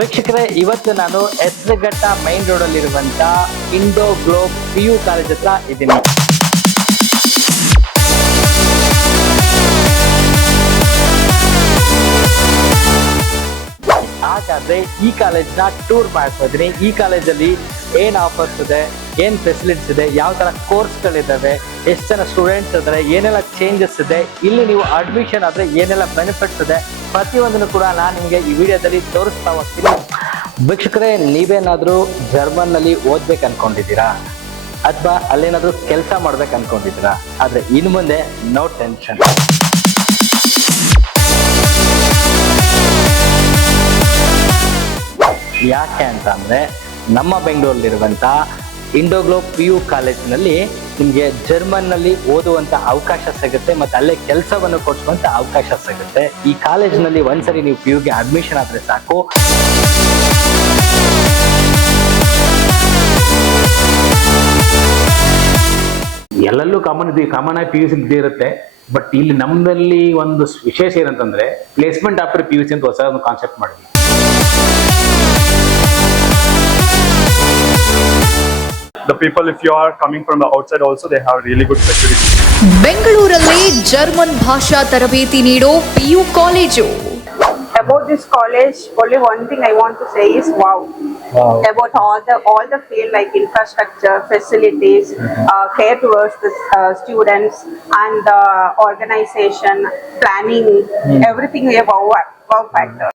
ವೀಕ್ಷಕರೇ, ಇವತ್ತು ನಾನು ಹೆಸರುಘಟ್ಟ ಮೈನ್ ರೋಡ್ ಅಲ್ಲಿರುವಂತ ಇಂಡೋ ಗ್ಲೋಬ್ PU ಕಾಲೇಜ್ ಹತ್ರ ಇದ್ದೀನಿ. ಹಾಗಾದ್ರೆ ಈ ಕಾಲೇಜ್ನ ಟೂರ್ ಮಾಡ್ತಾ ಇದ್ದೀನಿ. ಈ ಕಾಲೇಜಲ್ಲಿ ಏನ್ ಆಫರ್ಸ್ ಇದೆ, ಏನ್ ಫೆಸಿಲಿಟೀಸ್ ಇದೆ, ಯಾವ ತರ ಕೋರ್ಸ್ಗಳಿದ್ದಾವೆ, ಎಷ್ಟು ಜನ ಸ್ಟೂಡೆಂಟ್ಸ್ ಇದ್ದಾರೆ, ಏನೆಲ್ಲ ಚೇಂಜಸ್ ಇದೆ, ಇಲ್ಲಿ ನೀವು ಅಡ್ಮಿಷನ್ ಆದ್ರೆ ಏನೆಲ್ಲ ಬೆನಿಫಿಟ್ಸ್ ಇದೆ, ಪ್ರತಿಯೊಂದನ್ನು ಕೂಡ ನಾನು ನಿಮಗೆ ಈ ವಿಡಿಯೋದಲ್ಲಿ ತೋರಿಸ್ತಾ ಹೋಗ್ತೀನಿ. ವೀಕ್ಷಕರೇ, ನೀವೇನಾದ್ರೂ ಜರ್ಮನ್ ನಲ್ಲಿ ಓದ್ಬೇಕು ಅನ್ಕೊಂಡಿದ್ದೀರಾ ಅಥವಾ ಅಲ್ಲೇನಾದ್ರೂ ಕೆಲಸ ಮಾಡ್ಬೇಕು ಅನ್ಕೊಂಡಿದ್ದೀರಾ? ಆದ್ರೆ ಇನ್ನು ಮುಂದೆ ನೋ ಟೆನ್ಷನ್. ಯಾಕೆ ಅಂತ ಅಂದ್ರೆ ನಮ್ಮ ಬೆಂಗಳೂರಲ್ಲಿರುವಂತ ಇಂಡೋ ಗ್ಲೋಬ್ PU ಕಾಲೇಜಿನಲ್ಲಿ ನಿಮಗೆ ಜರ್ಮನ್ ನಲ್ಲಿ ಓದುವಂತ ಅವಕಾಶ ಸಿಗುತ್ತೆ, ಮತ್ತೆ ಅಲ್ಲೇ ಕೆಲಸವನ್ನು ಕೊಡಿಸುವಂತ ಅವಕಾಶ ಸಿಗುತ್ತೆ. ಈ ಕಾಲೇಜಿನಲ್ಲಿ ಒಂದ್ಸರಿ ನೀವು PUಗೆ ಅಡ್ಮಿಷನ್ ಆದ್ರೆ ಸಾಕು, ಎಲ್ಲೆಲ್ಲೂ ಕಾಮನ್ ಆಗಿ PUC ಇದ್ದೇ ಇರುತ್ತೆ. ಬಟ್ ಇಲ್ಲಿ ನಮ್ಮಲ್ಲಿ ಒಂದು ವಿಶೇಷ ಏನಂತಂದ್ರೆ ಪ್ಲೇಸ್ಮೆಂಟ್ ಆಫ್ಟರ್ PUC ಅಂತ ಹೊಸ ಒಂದು ಕಾನ್ಸೆಪ್ಟ್ ಮಾಡಿದ್ವಿ. The people, if you are coming from the outside also, they have really good security. ಬೆಂಗಳೂರಲ್ಲಿ ಜರ್ಮನ್ ಭಾಷಾ ತರಬೇತಿ ನೀಡೋ PU college. About this college, only one thing I want to say is wow. About all the field like infrastructure, facilities, care towards the students and the organization, planning, everything we have wow factor.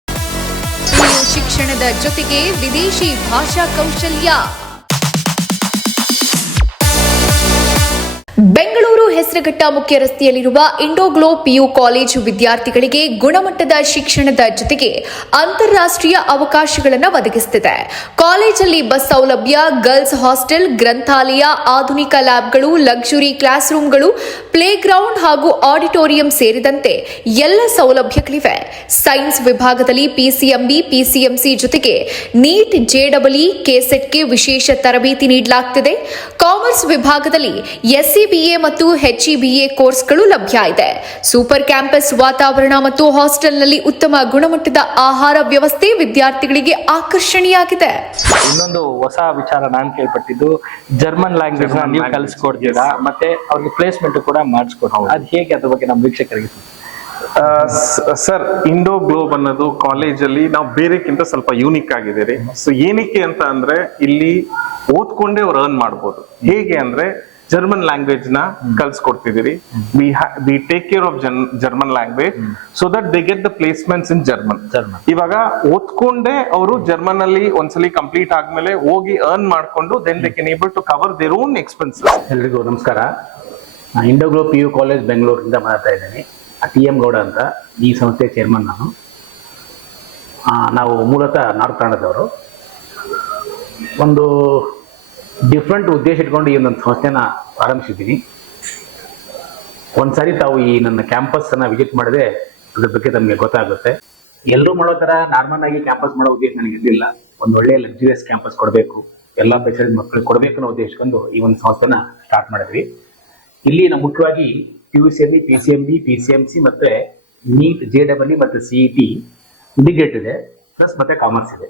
PU ಶಿಕ್ಷಣದ ಜೊತೆಗೆ ವಿದೇಶಿ ಭಾಷಾ ಕೌಶಲ್ಯ. ಬೆಂಗಳೂರು ಹೆಸರುಘಟ್ಟ ಮುಖ್ಯ ರಸ್ತೆಯಲ್ಲಿರುವ Indo Globe PU college ವಿದ್ಯಾರ್ಥಿಗಳಿಗೆ ಗುಣಮಟ್ಟದ ಶಿಕ್ಷಣದ ಜೊತೆಗೆ ಅಂತಾರಾಷ್ಟ್ರೀಯ ಅವಕಾಶಗಳನ್ನು ಒದಗಿಸುತ್ತಿದೆ. ಕಾಲೇಜಲ್ಲಿ ಬಸ್ ಸೌಲಭ್ಯ, ಗರ್ಲ್ಸ್ ಹಾಸ್ಟೆಲ್, ಗ್ರಂಥಾಲಯ, ಆಧುನಿಕ ಲ್ಯಾಬ್ಗಳು, ಲಕ್ಸುರಿ ಕ್ಲಾಸ್ ರೂಮ್ಗಳು, ಪ್ಲೇ ಗ್ರೌಂಡ್ ಹಾಗೂ ಆಡಿಟೋರಿಯಂ ಸೇರಿದಂತೆ ಎಲ್ಲ ಸೌಲಭ್ಯಗಳಿವೆ. ಸೈನ್ಸ್ ವಿಭಾಗದಲ್ಲಿ PCMB, PCMC ಜೊತೆಗೆ ನೀಟ್, JEE, KCETಗೆ ವಿಶೇಷ ತರಬೇತಿ ನೀಡಲಾಗುತ್ತಿದೆ. ಕಾಮರ್ಸ್ ವಿಭಾಗದಲ್ಲಿ SCBA ಮತ್ತು HEBA ಕೋರ್ಸ್ಗಳು ಲಭ್ಯ ಇದೆ. ಸೂಪರ್ ಕ್ಯಾಂಪಸ್ ವಾತಾವರಣ ಮತ್ತು ಹಾಸ್ಟೆಲ್ನಲ್ಲಿ ಉತ್ತಮ ಗುಣಮಟ್ಟದ ಆಹಾರ ವ್ಯವಸ್ಥೆ ವಿದ್ಯಾರ್ಥಿಗಳಿಗೆ ಆಕರ್ಷಣೀಯವಾಗಿದೆ. ಇನ್ನೊಂದು ಹೊಸ ವಿಚಾರ ನಾನು ಕೇಳ್ಪಟ್ಟಿದ್ದು, ಜರ್ಮನ್ ಲ್ಯಾಂಗ್ವೇಜ್ ನ ನೀವು ಕಲಿಸ್ಕೊಡ್ತೀರಾ, ಮತ್ತೆ ಅವ್ರಿಗೆ ಪ್ಲೇಸ್ಮೆಂಟ್ ಕೂಡ ಮಾಡಿಸ್ಕೊಡ್ತೀರಾ. ಅದು ಹೇಗೆ, ಅದ್ರ ಬಗ್ಗೆ ನಮ್ಮ ವೀಕ್ಷಕರಿಗೆ? ಸರ್, ಇಂಡೋ ಗ್ಲೋಬ್ ಅನ್ನೋದು ಕಾಲೇಜಲ್ಲಿ ನಾವು ಬೇರೆಕ್ಕಿಂತ ಸ್ವಲ್ಪ ಯೂನಿಕ್ ಆಗಿದ್ದೀರಿ. ಸೊ ಏನಕ್ಕೆ ಅಂತ ಅಂದ್ರೆ ಇಲ್ಲಿ ಓದ್ಕೊಂಡೇ ಅವ್ರು ಅರ್ನ್ ಮಾಡ್ಬೋದು. ಹೇಗೆ ಅಂದ್ರೆ ಜರ್ಮನ್ ಲ್ಯಾಂಗ್ವೇಜ್ ನ ಕಲ್ಸ್ಕೊಡ್ತಿದ್ದೀರಿ. We take care of German language so that they get the placements in German. ಇವಾಗ ಓದ್ಕೊಂಡೇ ಅವರು ಜರ್ಮನ್ ಅಲ್ಲಿ ಒಂದ್ಸಲಿ ಕಂಪ್ಲೀಟ್ ಆದ್ಮೇಲೆ ಹೋಗಿ ಅರ್ನ್ ಮಾಡ್ಕೊಂಡು then they can able to cover their own expenses. ಎಲ್ರಿಗೂ ನಮಸ್ಕಾರ. ಇಂಡೋ ಗ್ಲೋಬ್ PU ಕಾಲೇಜ್ ಬೆಂಗಳೂರಿಂದ ಮಾತಾಡ್ತಾ ಇದ್ದೀನಿ. TM ಗೌಡ ಅಂತ ಈ ಸಂಸ್ಥೆ ಚೇರ್ಮನ್ ನಾನು. ನಾವು ಮೂಲತಃ ನಾರ್ತ್ ಕನ್ನಡದವರು. ಒಂದು ಡಿಫ್ರೆಂಟ್ ಉದ್ದೇಶ ಇಟ್ಕೊಂಡು ಈ ಒಂದು ಸಂಸ್ಥೆನ ಪ್ರಾರಂಭಿಸಿದ್ದೀನಿ. ಒಂದ್ಸಾರಿ ತಾವು ಈ ನನ್ನ ಕ್ಯಾಂಪಸ್ ಅನ್ನ ವಿಸಿಟ್ ಮಾಡಿದ್ರೆ ಅದ್ರ ಬಗ್ಗೆ ತಮಗೆ ಗೊತ್ತಾಗುತ್ತೆ. ಎಲ್ಲರೂ ಮಾಡೋ ತರ ನಾರ್ಮಲ್ ಆಗಿ ಕ್ಯಾಂಪಸ್ ಮಾಡೋ ಉದ್ದೇಶ ನನಗೆ ಇರಲಿಲ್ಲ. ಒಂದು ಒಳ್ಳೆಯ ಲಕ್ಸುರಿಯಸ್ ಕ್ಯಾಂಪಸ್ ಕೊಡಬೇಕು, ಎಲ್ಲ ಫೆಸಿಲಿಟಿ ಮಕ್ಕಳಿಗೆ ಕೊಡಬೇಕು ಅನ್ನೋ ಉದ್ದೇಶಕೊಂಡು ಈ ಒಂದು ಸಂಸ್ಥೆನ ಸ್ಟಾರ್ಟ್ ಮಾಡಿದ್ವಿ. ಇಲ್ಲಿ ನಾವು ಮುಖ್ಯವಾಗಿ PUCಯಲ್ಲಿ PCMB, PCMC ಮತ್ತೆ ನೀಟ್, JEE ಮತ್ತೆ CET ಇಂಟಿಗ್ರೇಟ್ ಇದೆ, ಪ್ಲಸ್ ಮತ್ತೆ ಕಾಮರ್ಸ್ ಇದೆ.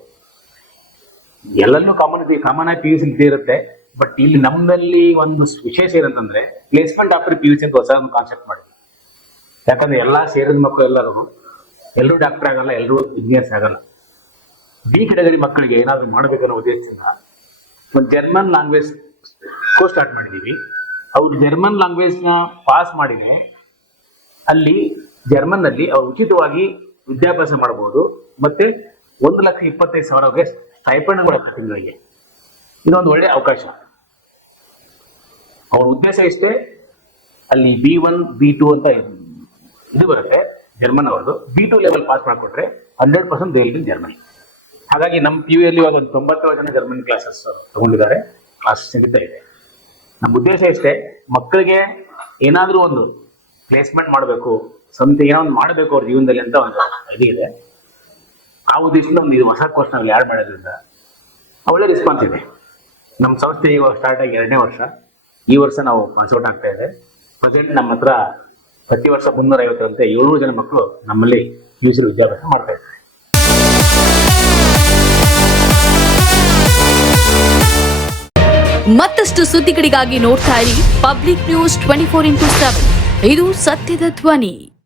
ಎಲ್ಲನೂ ಕಾಮನ್ ಆಗಿ PUC ಇದ್ದೇ ಇರುತ್ತೆ. ಬಟ್ ಇಲ್ಲಿ ನಮ್ಮಲ್ಲಿ ಒಂದು ವಿಶೇಷ ಏನಂತಂದ್ರೆ ಪ್ಲೇಸ್ಮೆಂಟ್ ಆಫ್ಟರ್ PUC ಅಂತ ಹೊಸ ಒಂದು ಕಾನ್ಸೆಪ್ಟ್ ಮಾಡಿದ್ವಿ. ಯಾಕಂದ್ರೆ ಎಲ್ಲಾ ಸೇರಿದ ಮಕ್ಕಳು ಎಲ್ಲರೂ ಡಾಕ್ಟರ್ ಆಗಲ್ಲ, ಎಲ್ಲರೂ ಇಂಜಿನಿಯರ್ಸ್ ಆಗಲ್ಲ. B ಕೆಟಗರಿ ಮಕ್ಕಳಿಗೆ ಏನಾದ್ರು ಮಾಡಬೇಕು ಅನ್ನೋ ಉದ್ದೇಶದಿಂದ ಒಂದು ಜರ್ಮನ್ ಲ್ಯಾಂಗ್ವೇಜ್ ಕೋರ್ಸ್ ಸ್ಟಾರ್ಟ್ ಮಾಡಿದೀವಿ. ಅವ್ರು ಜರ್ಮನ್ ಲ್ಯಾಂಗ್ವೇಜ್ ನ ಪಾಸ್ ಮಾಡಿದ್ರೆ ಅಲ್ಲಿ ಜರ್ಮನ್ ನಲ್ಲಿ ಅವ್ರು ಉಚಿತವಾಗಿ ವಿದ್ಯಾಭ್ಯಾಸ ಮಾಡಬಹುದು. ಮತ್ತೆ 1,25,000 ಸ್ಟೈಪಂಡ್ ಬರುತ್ತೆ ತಿಂಗಳಿಗೆ. ಇದೊಂದು ಒಳ್ಳೆ ಅವಕಾಶ. ಅವ್ರ ಉದ್ದೇಶ ಇಷ್ಟೇ, ಅಲ್ಲಿ B1, B2 ಅಂತ ಇದು ಬರುತ್ತೆ ಜರ್ಮನ್ ಅವ್ರದ್ದು. B2 ಲೆವೆಲ್ ಪಾಸ್ ಮಾಡಿಕೊಟ್ರೆ 100% ದೇ ವಿಲ್ ಬಿ ಜರ್ಮನಿ. ಹಾಗಾಗಿ ನಮ್ಮ PUಯಲ್ಲಿ ಇವಾಗ ಒಂದು 97 ಜನ ಜರ್ಮನ್ ಕ್ಲಾಸಸ್ ತಗೊಂಡಿದ್ದಾರೆ, ಕ್ಲಾಸ್ ಸಿಗ್ತಾ ಇದೆ. ನಮ್ಮ ಉದ್ದೇಶ ಇಷ್ಟೇ, ಮಕ್ಕಳಿಗೆ ಏನಾದ್ರೂ ಒಂದು ಪ್ಲೇಸ್ಮೆಂಟ್ ಮಾಡಬೇಕು, ಸ್ವಂತ ಏನೋ ಒಂದು ಮಾಡಬೇಕು ಅವ್ರ ಜೀವನದಲ್ಲಿ ಅಂತ ಒಂದು ಇದು ಇದೆ. ಆ ಉದ್ದೇಶದಿಂದ ಒಂದು ಇದು ಹೊಸ ಕೋರ್ಸ್ ನಾವು ಆ್ಯಡ್ ಮಾಡೋದ್ರಿಂದ ಒಳ್ಳೆ ರೆಸ್ಪಾನ್ಸ್ ಇದೆ. ನಮ್ಮ ಸಂಸ್ಥೆ ಇವಾಗ ಸ್ಟಾರ್ಟ್ ಆಗಿ 2ನೇ ವರ್ಷ. ಈ ವರ್ಷ ನಾವು ಪಾಸ್ ಔಟ್ ಆಗ್ತಾ ಇದೆ. ಪ್ರೆಸೆಂಟ್ ನಮ್ಮ ಹತ್ರ ಪ್ರತಿ ವರ್ಷ 350 700 ಜನ ಮಕ್ಕಳು ನಮ್ಮಲ್ಲಿ PUC ವಿದ್ಯಾಭ್ಯಾಸ ಮಾಡ್ತಾ ಇದ್ದಾರೆ. ಮತ್ತಷ್ಟು ಸುದ್ದಿಗಳಿಗಾಗಿ ನೋಡ್ತಾ ಇರಿ ಪಬ್ಲಿಕ್ ನ್ಯೂಸ್ 24x7. ಇದು ಸತ್ಯದ ಧ್ವನಿ.